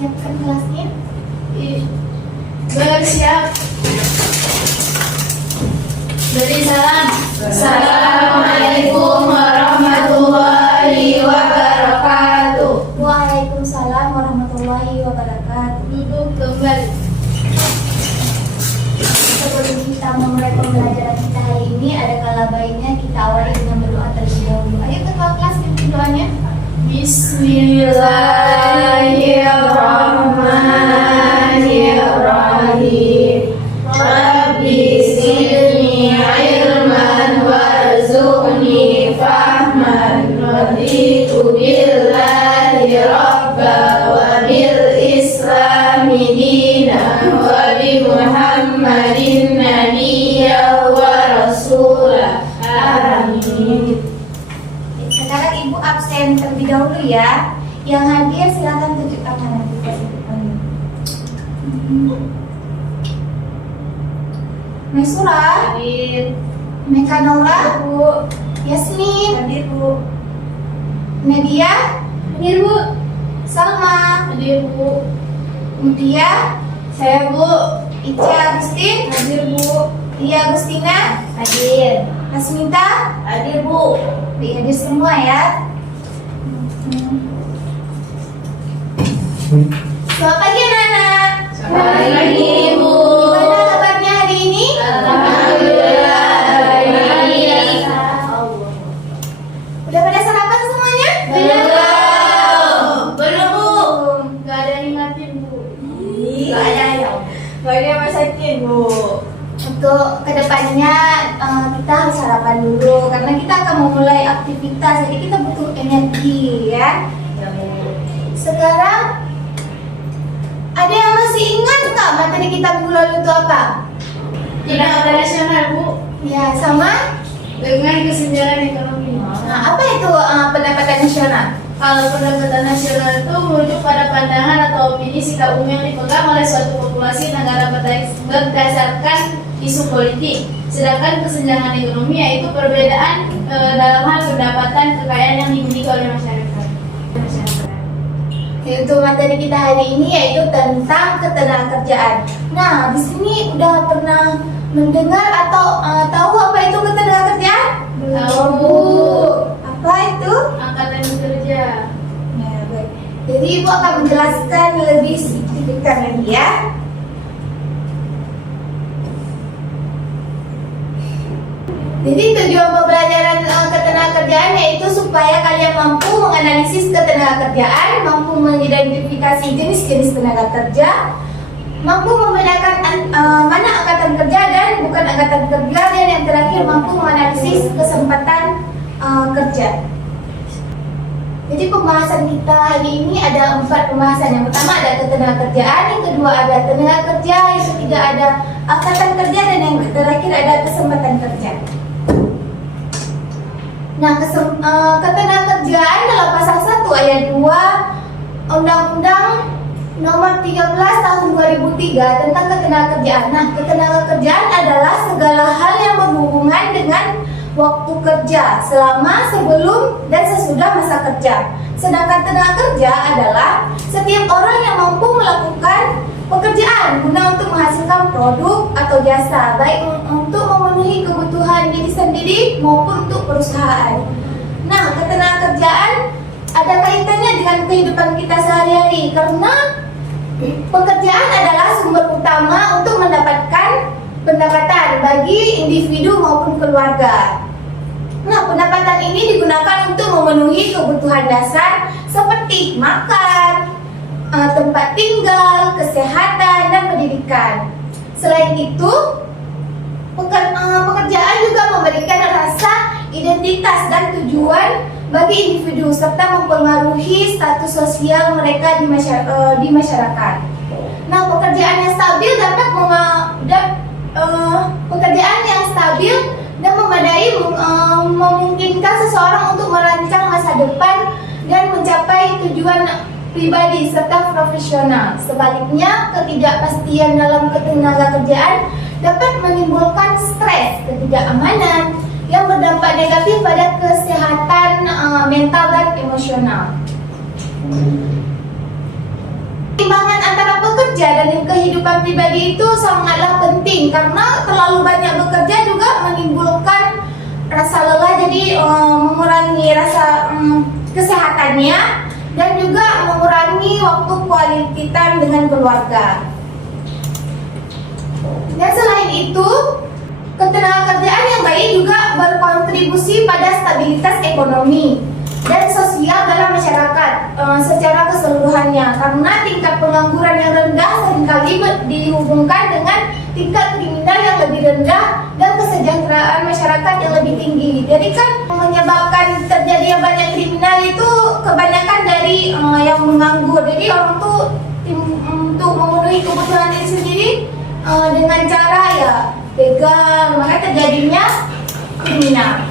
siapkan kelasnya. Bersiap. Beri salam. Assalamualaikum warahmatullahi wabarakatuh. Waalaikumsalam warahmatullahi wabarakatuh. Duduk kembali. Sebelum kita memulai pembelajaran kita hari ini, ada kala baiknya kita awali dengan berdoa terlebih dahulu. Ayo ketua kelas pimpin doanya. Bismillahirrahmanirrahim. Rabbi zidni ilman warzuqni fahman. Raditu billahi rabba wa bil islami dinan wa bi Muhammadin nabiyya wa rasulah. Amin. Sekarang ibu absen terlebih dahulu ya. Yang hadir silakan tunjuk tangan nanti pas depannya. Mesura, Hadir. Mekanola, Bu. Yasmin, Hadir, Bu. Nadia, Hadir, Bu. Salma, Hadir, Bu. Mutia, Saya, Bu. Ica Agustin, Hadir, Bu. Lia Agustina, Hadir. Asminta, Hadir, Bu. hadir semua ya. Selamat pagi anak-anak. Selamat pagi, Bu. Gimana kabarnya hari ini? Alhamdulillah, baik. Udah pada sarapan semuanya? Belum. Belum, Bu. Gak ada yang ingatin, Bu. Gak ada ya. Gak ada yang masakin, Bu. Untuk kedepannya kita harus sarapan dulu karena kita akan memulai aktivitas, jadi kita butuh energi ya. Sekarang ada yang masih ingat nggak materi kita minggu lalu itu apa? Pendapatan nasional, Bu. Ya sama. Dengan kesenjangan ekonomi. Nah apa itu pendapatan nasional? Kalau pendapatan nasional itu merujuk pada pandangan atau opini sikap umum yang dipegang oleh suatu populasi negara berdasarkan isu politik. Sedangkan kesenjangan ekonomi yaitu perbedaan dalam hal pendapatan kekayaan yang dimiliki oleh masyarakat. Untuk materi kita hari ini yaitu tentang ketenagakerjaan. Nah di sini udah pernah mendengar atau tahu apa itu ketenagakerjaan? Tahu. Apa itu? Angkatan kerja. Ya, baik. Jadi ibu akan menjelaskan lebih signifikan lagi ya. Jadi tujuan pembelajaran ketenagakerjaan yaitu supaya kalian mampu menganalisis ketenagakerjaan, mampu mengidentifikasi jenis-jenis tenaga kerja, mampu membedakan mana angkatan kerja dan bukan angkatan kerja, dan yang terakhir mampu menganalisis kesempatan kerja. Jadi pembahasan kita hari ini ada 4 pembahasan. Yang pertama ada ketenagakerjaan, yang kedua ada tenaga kerja, yang ketiga ada angkatan kerja, dan yang terakhir ada kesempatan kerja. Nah, ketenagakerjaan dalam pasal 1 ayat 2 Undang-Undang Nomor 13 Tahun 2003 tentang ketenagakerjaan. Nah, ketenagakerjaan adalah segala hal yang berhubungan dengan waktu kerja selama, sebelum, dan sesudah masa kerja. Sedangkan tenaga kerja adalah setiap orang yang mampu melakukan pekerjaan guna untuk menghasilkan produk atau jasa, baik untuk memenuhi kebutuhan diri sendiri maupun untuk perusahaan. Nah, ketenagakerjaan ada kaitannya dengan kehidupan kita sehari-hari karena pekerjaan adalah sumber utama untuk mendapatkan pendapatan bagi individu maupun keluarga. Nah, pendapatan ini digunakan untuk memenuhi kebutuhan dasar seperti makan, tempat tinggal, kesehatan, dan pendidikan. Selain itu, pekerjaan juga memberikan rasa identitas dan tujuan bagi individu serta mempengaruhi status sosial mereka di masyarakat. Nah, pekerjaan yang stabil dan memadai memungkinkan seseorang untuk merancang masa depan dan mencapai tujuan pribadi serta profesional. Sebaliknya, ketidakpastian dalam ketenagakerjaan dapat menimbulkan stres, ketidakamanan yang berdampak negatif pada kesehatan mental dan emosional. keseimbangan antara pekerja dan kehidupan pribadi itu sangatlah penting, karena terlalu banyak bekerja juga menimbulkan rasa lelah, jadi mengurangi rasa kesehatannya dan juga mengurangi waktu quality time dengan keluarga. Dan selain itu, ketenagakerjaan yang baik juga berkontribusi pada stabilitas ekonomi dan sosial dalam masyarakat secara keseluruhannya, karena tingkat pengangguran yang rendah seringkali dihubungkan dengan tingkat kriminal yang lebih rendah dan kesejahteraan masyarakat yang lebih tinggi. Jadi kan menyebabkan terjadinya banyak kriminal itu kebanyakan dari yang menganggur. Jadi orang tuh untuk memenuhi kebutuhan diri sendiri dengan cara ya begal, maka terjadinya kriminal.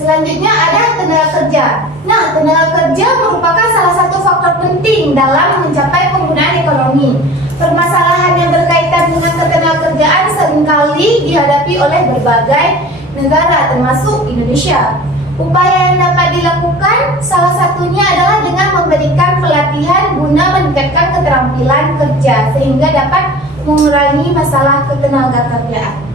Selanjutnya ada tenaga kerja. Nah, tenaga kerja merupakan salah satu faktor penting dalam mencapai penggunaan ekonomi. Permasalahan yang berkaitan dengan ketenagakerjaan seringkali dihadapi oleh berbagai negara, termasuk Indonesia. Upaya yang dapat dilakukan salah satunya adalah dengan memberikan pelatihan guna meningkatkan keterampilan kerja sehingga dapat mengurangi masalah ketenagakerjaan.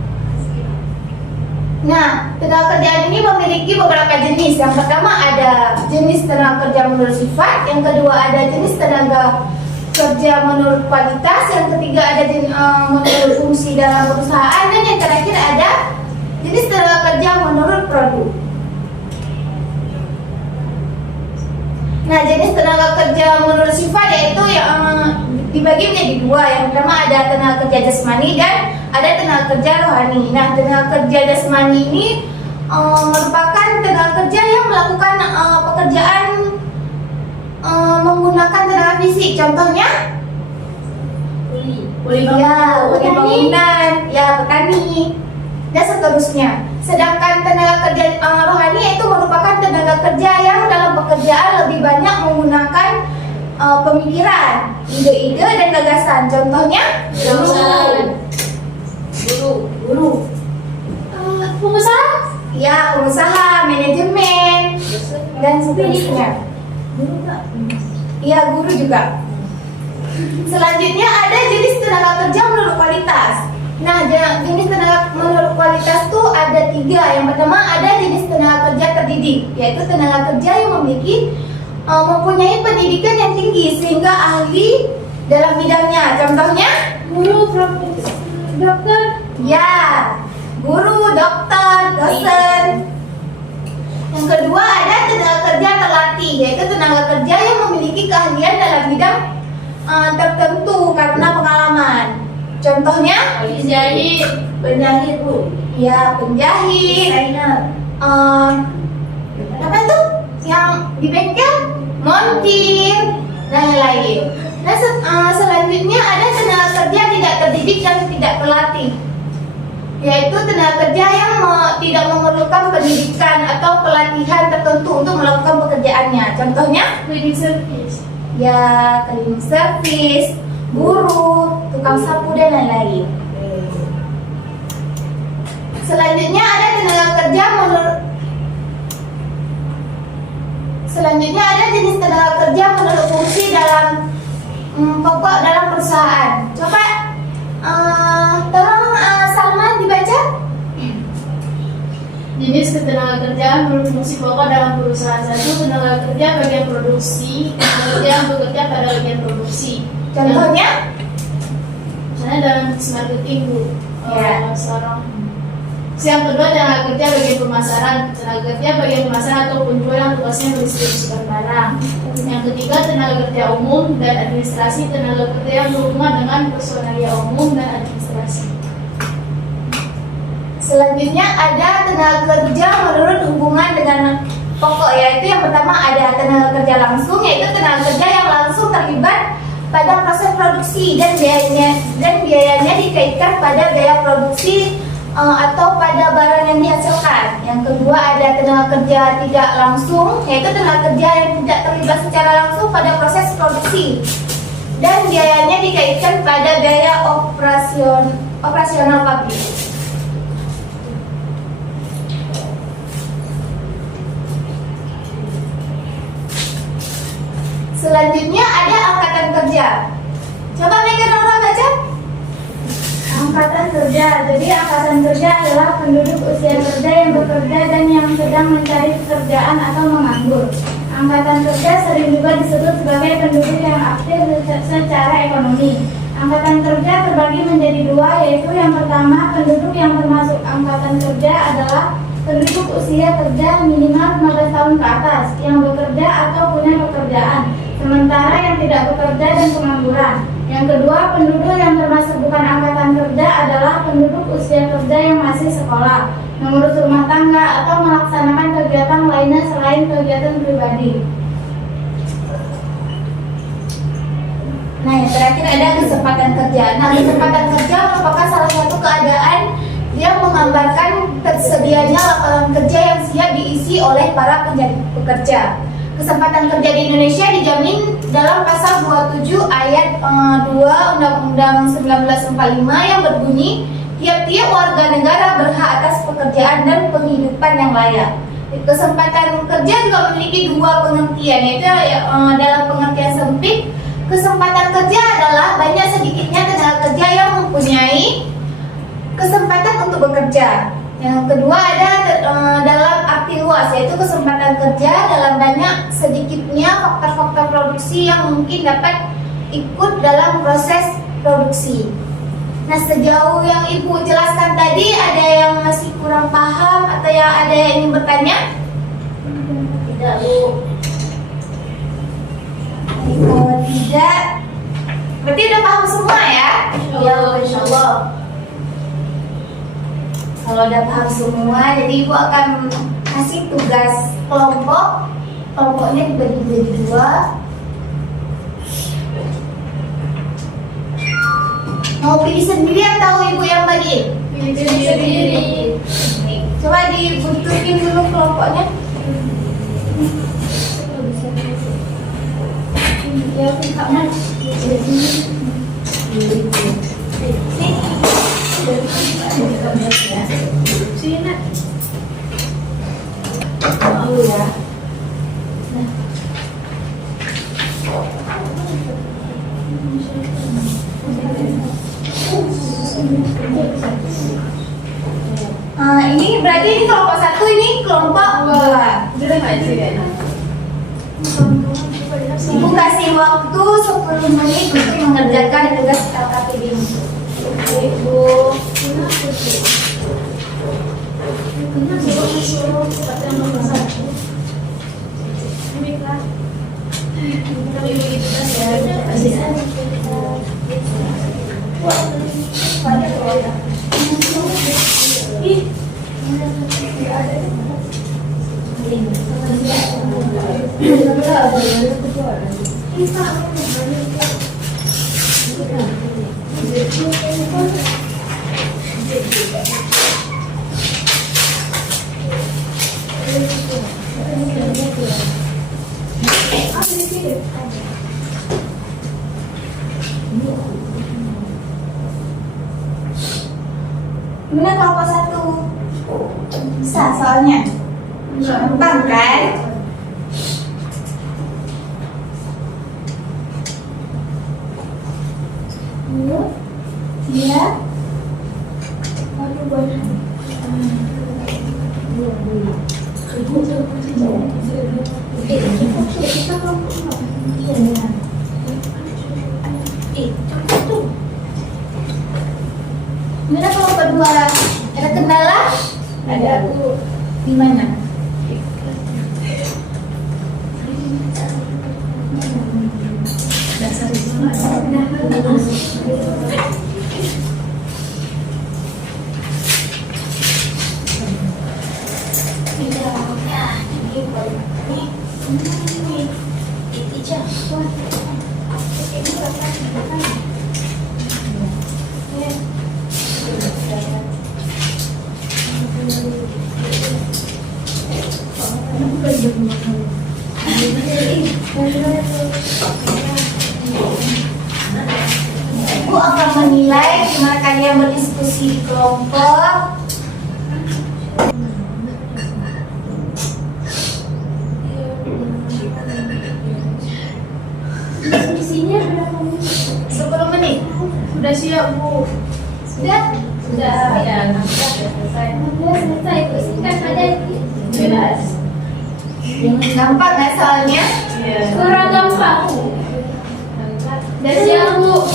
Nah, tenaga kerjaan ini memiliki beberapa jenis. Yang pertama ada jenis tenaga kerja menurut sifat, yang kedua ada jenis tenaga kerja menurut kualitas, yang ketiga ada menurut fungsi dalam perusahaan, dan yang terakhir ada jenis tenaga kerja menurut produk. Nah, jenis tenaga kerja menurut sifat yaitu yang dibagi menjadi dua. Yang pertama ada tenaga kerja jasmani dan ada tenaga kerja rohani. Nah, tenaga kerja jasmani ini merupakan tenaga kerja yang melakukan pekerjaan menggunakan tenaga fisik. Contohnya kuli bangunan, ya petani, dan seterusnya. Sedangkan tenaga kerja rohani itu merupakan tenaga kerja yang dalam pekerjaan lebih banyak menggunakan pemikiran, ide-ide dan gagasan. Contohnya guru, pengusaha, ya pengusaha, manajemen, dan seterusnya. Iya, guru juga. Selanjutnya ada jenis tenaga kerja menurut kualitas. Nah, jenis tenaga menurut kualitas itu ada tiga. Yang pertama ada jenis tenaga kerja terdidik, yaitu tenaga kerja yang mempunyai pendidikan yang tinggi sehingga ahli dalam bidangnya. Contohnya guru, dokter, ya, guru, dokter, dosen. Yang kedua ada tenaga kerja terlatih, yaitu tenaga kerja yang memiliki keahlian dalam bidang tertentu karena pengalaman. Contohnya penjahit bu, ya penjahit, apa tuh yang di bengkel, montir, dan lain-lain. Nah, selanjutnya ada tenaga kerja tidak terdidik dan tidak terlatih, yaitu tenaga kerja yang tidak memerlukan pendidikan atau pelatihan tertentu untuk melakukan pekerjaannya. Contohnya cleaning service, ya cleaning service, guru, tukang sapu, dan lain-lain. Selanjutnya ada tenaga kerja jenis tenaga kerja menurut fungsi dalam pokok dalam perusahaan. Coba tolong Salma dibaca. jenis ketenaga kerjaan menurut fungsi pokok dalam perusahaan. Satu, tenaga kerja bagian produksi, kerja yang bekerja pada bagian produksi. Contohnya? Misalnya dalam marketing bu, Ya. sekarang. Yang kedua, tenaga kerja bagian pemasaran, tenaga kerja bagian pemasaran atau penjual yang tugasnya mendistribusikan barang. Yang ketiga, tenaga kerja umum dan administrasi, tenaga kerja yang berhubungan dengan personalia umum dan administrasi. Selanjutnya ada tenaga kerja menurut hubungan dengan pokok, yaitu yang pertama ada tenaga kerja langsung, yaitu tenaga kerja yang langsung terlibat pada proses produksi dan biayanya dikaitkan pada biaya produksi atau pada barang yang dihasilkan. Yang kedua ada tenaga kerja tidak langsung, yaitu tenaga kerja yang tidak terlibat secara langsung pada proses produksi dan biayanya dikaitkan pada biaya operasional pabrik. Selanjutnya ada angkatan kerja. Coba mereka orang baca. Angkatan kerja. Jadi angkatan kerja adalah penduduk usia kerja yang bekerja dan yang sedang mencari pekerjaan atau menganggur. Angkatan kerja sering juga disebut sebagai penduduk yang aktif secara ekonomi. Angkatan kerja terbagi menjadi dua, yaitu yang pertama, penduduk yang termasuk angkatan kerja adalah penduduk usia kerja minimal 15 tahun ke atas yang bekerja atau punya pekerjaan, sementara yang tidak bekerja dan pengangguran. Yang kedua, penduduk yang termasuk bukan angkatan kerja adalah penduduk usia kerja yang masih sekolah, mengurus rumah tangga atau melaksanakan kegiatan lainnya selain kegiatan pribadi. Nah, yang terakhir ada kesempatan kerja. Nah, kesempatan kerja merupakan salah satu keadaan yang menggambarkan tersedianya lapangan kerja yang siap diisi oleh para pencari pekerja. Kesempatan kerja di Indonesia dijamin dalam pasal 27 ayat 2 Undang-Undang 1945 yang berbunyi, tiap-tiap warga negara berhak atas pekerjaan dan penghidupan yang layak. Kesempatan kerja juga memiliki dua pengertian, yaitu dalam pengertian sempit, kesempatan kerja adalah banyak sedikitnya tenaga kerja yang mempunyai kesempatan untuk bekerja. Yang kedua ada dalam arti luas, yaitu kesempatan kerja dalam banyak sedikitnya faktor-faktor produksi yang mungkin dapat ikut dalam proses produksi. Nah, sejauh yang Ibu jelaskan tadi, ada yang masih kurang paham atau yang ada yang ingin bertanya? Tidak, Bu. Kalau tidak, berarti udah paham semua ya? Ya, insya Allah. Kalau udah paham semua, jadi Ibu akan kasih tugas kelompok. Kelompoknya dibagi jadi dua. Mau pilih sendiri atau Ibu yang bagi? Pilih sendiri. Coba dibentukin dulu kelompoknya. Ya, Kak Mas. Sini. Mau ya. Ini berarti ini kelompok satu, ini kelompok dua. Ibu kasih waktu 10 menit untuk mengerjakan tugas LKPD ini. Ibu. Gimana kelompok satu? Bisa soalnya. Gampang kan? Iya. Gimana kalau kedua? Ada kendala? Ada aku. Di mana? Ibu akan menilai gimana kalian berdiskusi di kelompok. siap Bu. Sudah? Sudah. Ya. Selesai, Bu. Singkat pada Jelas. Gampang nggak soalnya? kurang gampang. Sudah siap Bu.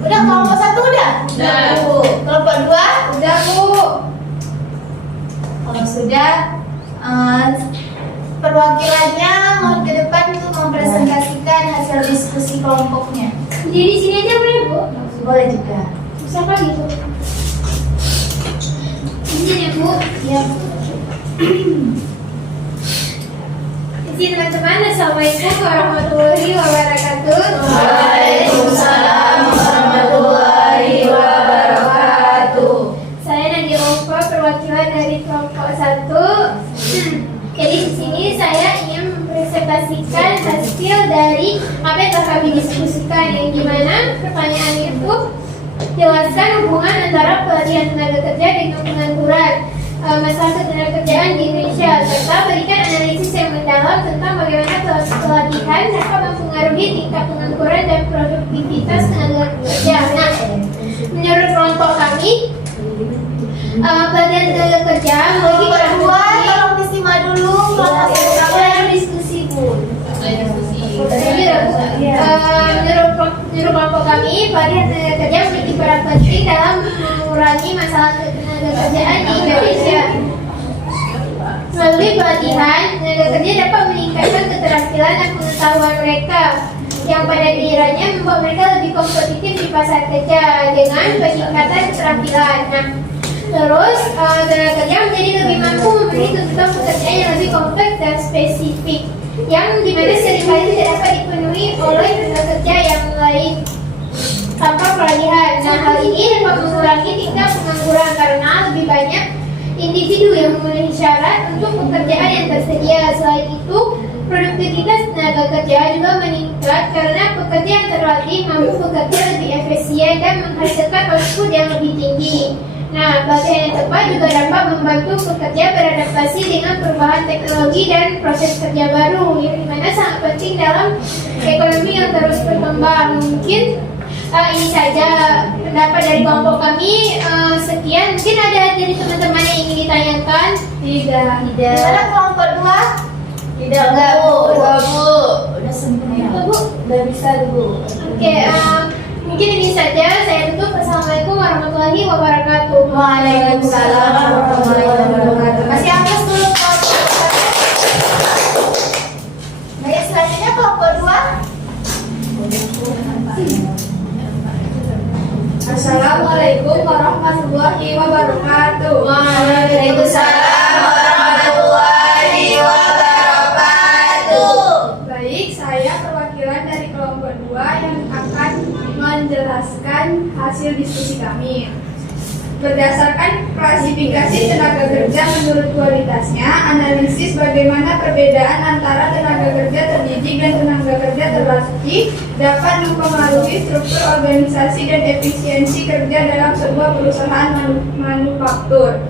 Udah kelompok 1 udah? Udah. Bu. Kelompok 2? Udah Bu. Kalau sudah, perwakilannya mau ke depan untuk mempresentasikan hasil diskusi kelompoknya. Di sini aja boleh, Bu? Boleh juga. Bisa kali, Bu. Izin ya, Bu. Ya. Izin teman-teman, Assalamualaikum warahmatullahi wabarakatuh. Waalaikumsalam warahmatullahi wabarakatuh. Saya Nadia Ulfa, perwakilan dari kelompok 1. Jadi di sini saya ingin mempresentasikan hasil dari apa yang telah kami diskusikan. Yang dimana pertanyaan itu jelaskan hubungan antara pelatihan tenaga kerja dengan pengangguran, masalah ketenagakerjaan di Indonesia, serta berikan analisis yang mendalam tentang bagaimana pelatihan dapat mempengaruhi tingkat pengangguran dan produktivitas tenaga kerja. Nah, menurut kelompok kami, pelatihan tenaga kerja memiliki Kelompok 2, kontribusi. tolong disimak dulu. Kelompok Kamu 1. yang diskusi, Bu. Jadi Menurut kelompok kami, pelatihan tenaga kerja memiliki peran penting dalam mengurangi masalah ketenagakerjaan di Indonesia. Melalui pelatihan, tenaga kerja dapat meningkatkan keterampilan dan pengetahuan mereka, yang pada gilirannya membuat mereka lebih kompetitif di pasar kerja dengan peningkatan keterampilan. Nah, terus tenaga kerja menjadi lebih mampu memenuhi tuntutan pekerjaan yang lebih kompleks dan spesifik, yang dimana seringkali tidak dapat dipenuhi oleh tenaga kerja yang lain tanpa pelatihan. Nah, hal ini dapat mengurangi tingkat pengangguran karena lebih banyak individu yang memenuhi syarat untuk pekerjaan yang tersedia. Selain itu, produktivitas tenaga kerja juga meningkat karena pekerja yang terlatih mampu bekerja lebih efisien dan menghasilkan output yang lebih tinggi. Nah, pelatihan yang tepat juga dapat membantu pekerja beradaptasi dengan perubahan teknologi dan proses kerja baru, yang dimana sangat penting dalam ekonomi yang terus berkembang. Mungkin ini saja pendapat dari kelompok kami. Sekian, mungkin ada dari teman-teman yang ingin ditanyakan? Tidak. Mana kelompok 2? Tidak Bu. Udah Bu. Udah sempurna. Bu? Udah bisa Bu. Oke, mungkin ini saja. Saya tutup. Assalamualaikum warahmatullahi wabarakatuh. Waalaikumsalam warahmatullahi wabarakatuh. Masih hapus dulu kelompok 1. Baik, selanjutnya kelompok 2. Assalamualaikum warahmatullahi wabarakatuh. Waalaikumsalam warahmatullahi wabarakatuh. Baik, saya perwakilan dari kelompok 2 yang akan menjelaskan hasil diskusi kami. Berdasarkan klasifikasi tenaga kerja menurut kualitasnya, analisis bagaimana perbedaan antara tenaga kerja terdidik dan tenaga kerja terlatih dapat mempengaruhi struktur organisasi dan efisiensi kerja dalam sebuah perusahaan manufaktur.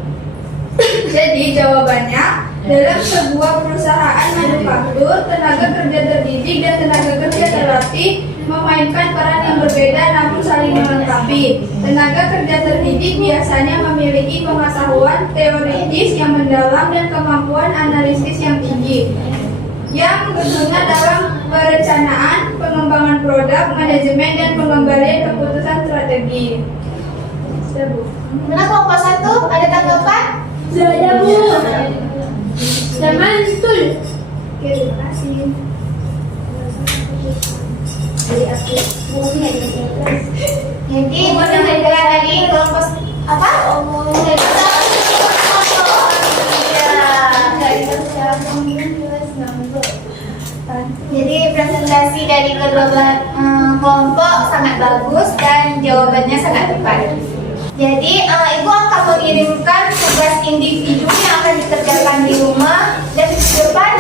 Jadi jawabannya, dalam sebuah perusahaan manufaktur, tenaga kerja terdidik dan tenaga kerja terlatih memainkan peran yang berbeda namun saling melengkapi. Tenaga kerja terdidik biasanya memiliki pengetahuan teoritis yang mendalam dan kemampuan analisis yang tinggi, yang berguna dalam perencanaan, pengembangan produk, manajemen, dan pengembalian keputusan strategi. Sudah, Bu. Mana kelompok 1? Ada tanggapan? Sudah, Bu. Sudah mantul. Oke, terima kasih. Jadi mendengar dari kelompok apa? Jadi presentasi dari kedua belah kelompok sangat bagus dan jawabannya sangat tepat. Jadi ibu akan mengirimkan tugas individu yang akan dikerjakan di rumah dan di depan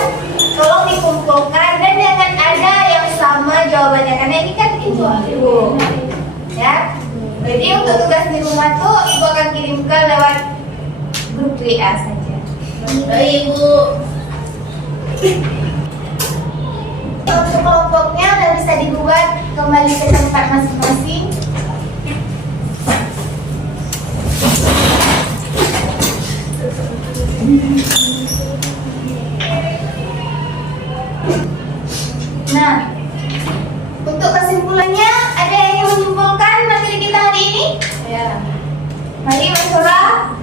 tolong dikumpulkan dan jangan ada yang sama jawabannya karena ini kan individu, ya. Jadi untuk tugas di rumah tuh ibu akan kirimkan lewat grup WA saja. Baik Bu. untuk kelompoknya udah bisa dibuat kembali ke tempat masing-masing. Nah, untuk kesimpulannya, ada yang ingin menyimpulkan materi kita hari ini? Ya. Mari Mas Sora.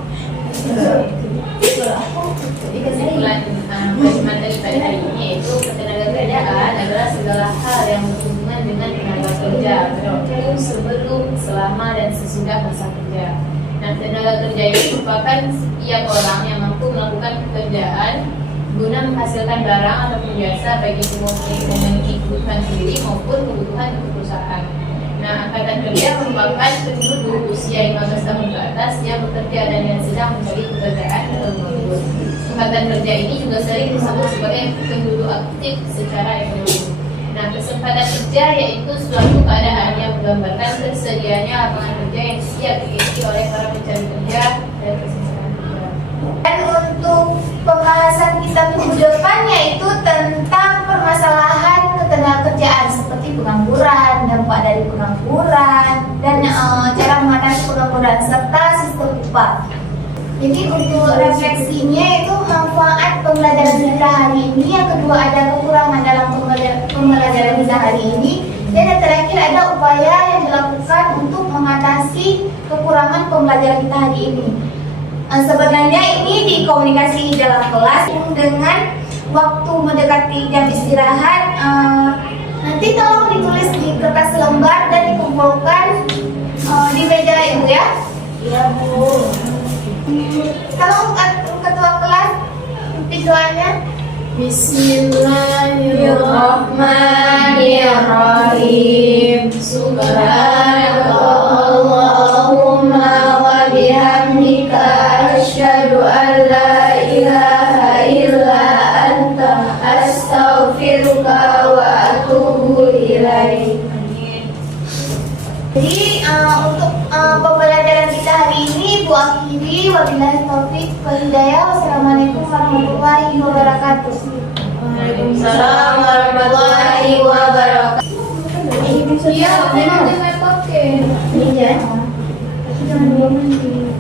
Jadi kesimpulan materi pada hari ini yaitu ketenagakerjaan adalah segala hal yang berhubungan dengan tenaga kerja berlaku sebelum, selama, dan sesudah masa kerja. Nah, tenaga kerja ini merupakan setiap orang yang mampu melakukan pekerjaan guna menghasilkan barang ataupun jasa baik itu memenuhi kebutuhan sendiri maupun kebutuhan untuk perusahaan. Nah, angkatan kerja merupakan penduduk usia 15 tahun ke atas yang bekerja dan yang sedang mencari pekerjaan atau menganggur. Angkatan kerja ini juga sering disebut sebagai penduduk aktif secara ekonomi. Nah, kesempatan kerja yaitu suatu keadaan yang menggambarkan tersedianya lapangan kerja yang siap diisi oleh para pencari kerja dan kesempatan kerja. Dan untuk pembahasan kita minggu depan yaitu tentang permasalahan ketenagakerjaan seperti pengangguran, dampak dari pengangguran, dan cara mengatasi pengangguran serta sistem upah. Jadi untuk refleksinya itu manfaat pembelajaran kita hari ini, yang kedua ada kekurangan dalam pembelajaran kita hari ini, dan yang terakhir ada upaya yang dilakukan untuk mengatasi kekurangan pembelajaran kita hari ini. Sebenarnya ini di komunikasi dalam kelas dengan waktu mendekati jam istirahat, nanti tolong ditulis di kertas lembar dan dikumpulkan di meja ibu ya. Iya bu. Tolong ketua kelas pimpin doanya. Bismillahirrahmanirrahim. Subhanakallahumma wa bihamdika asyhadu an la ilaha illa anta astaghfiruka wa atubu ilaik. Jadi untuk pembelajaran kita hari ini Bu akhiri, wabillahi taufik wal hidayah. Wassalamualaikum warahmatullahi wabarakatuh. Waalaikumsalam warahmatullahi wabarakatuh. Iya, memang dengan pakai. Iya. Jangan lupa nanti.